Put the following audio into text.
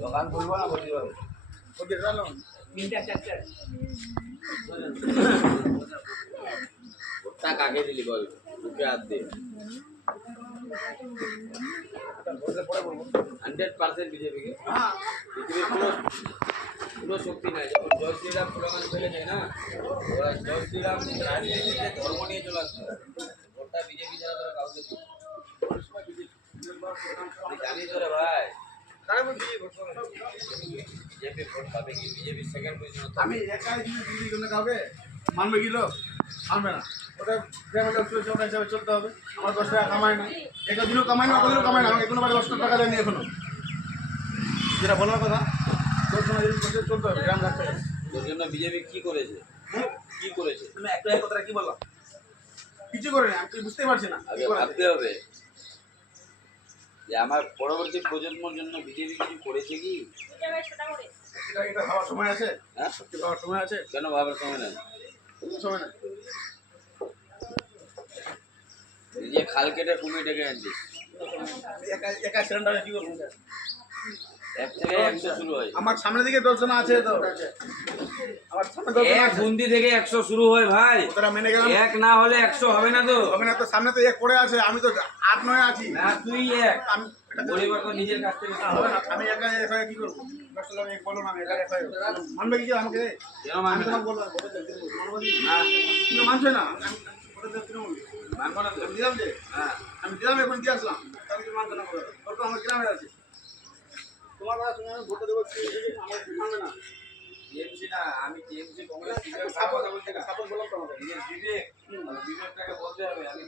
দোকান খুলবো না বলতে পারবো ভোটটা কাকে দিলি বল বুকে হাত দিয়ে 100% বিজেপিকে পৃথিবীর কোনো শক্তি নাই যখন জয় শ্রীরাম স্লোগান ফেলে যায় না ওরা জয় শ্রীরাম রাজনীতিতে ধর্ম নিয়ে চলে আসছে ভোটটা বিজেপি ছাড়া তারা কাউকে জানি তো রে ভাই বিজেপি ভোট পাবে কি বিজেপি সেকেন্ড পজিশন আমি একাই দিদি কোনো কাউকে মানবে কি লোক মানবে না ওটা ফ্যামিলি চলছে ওটা হিসাবে চলতে হবে আমার 10 টাকা কামায় না একটা দিনও কামায় না ওদেরও কামায় না আমাকে কোনো বাড়ি 10 টাকা দেয়নি এখনো যেটা বলার কথা 10 টাকা দিন করতে চলতে হবে গ্রাম রাখতে হবে তোর জন্য বিজেপি কি করেছে কি করেছে তুমি একটা কথাটা কি বললাম কিছু করে না আমি বুঝতে পারছি না আগে ভাবতে হবে যে আমার পরবর্তী প্রজন্মের জন্য বিজেপি কিছু করেছে কি এটা ভাবার সময় আছে হ্যাঁ সত্যি ভাবার সময় আছে কেন ভাবার সময় নেই কোনো সময় না নিজে খাল কেটে কুমির ডেকে আনছিস একা একা সিলিন্ডারে কি করবো এক থেকে 100 শুরু হয় আমার সামনে দিকে 10 জন আছে তো আমার সামনে 10 জন এক আছে বুন্দি থেকে 100 শুরু হয় ভাই ওরা মেনে গেলাম এক না হলে 100 হবে না তো হবে না তো সামনে তো এক পড়ে আছে আমি তো 8-9 আছি না তুই এক আমি পরিবর্তন নিজের কাছ থেকে হবে না আমি একা একা কি করবো দশটা লোক এক বলো না আমি একা একা মানবে কি আমাকে কেন আমি মানবে তো না বলবো মানবো না না কিন্তু মানছে না আমি ওটা তো তৃণমূল মানবো না তো আমি দিলাম যে হ্যাঁ আমি দিলাম এখন দিয়ে আসলাম তাহলে কি মানতে না করে ওর তো আমার গ্রামে আছে তোমার কথা তুমি আমি ভোট দেবো আমার মানবে না টিএমসি না আমি টিএমসি কংগ্রেস সাপোর্ট বলছি না সাপোর্ট বললাম তো আমাকে বিবেক বিবেকটাকে বলতে হবে আমি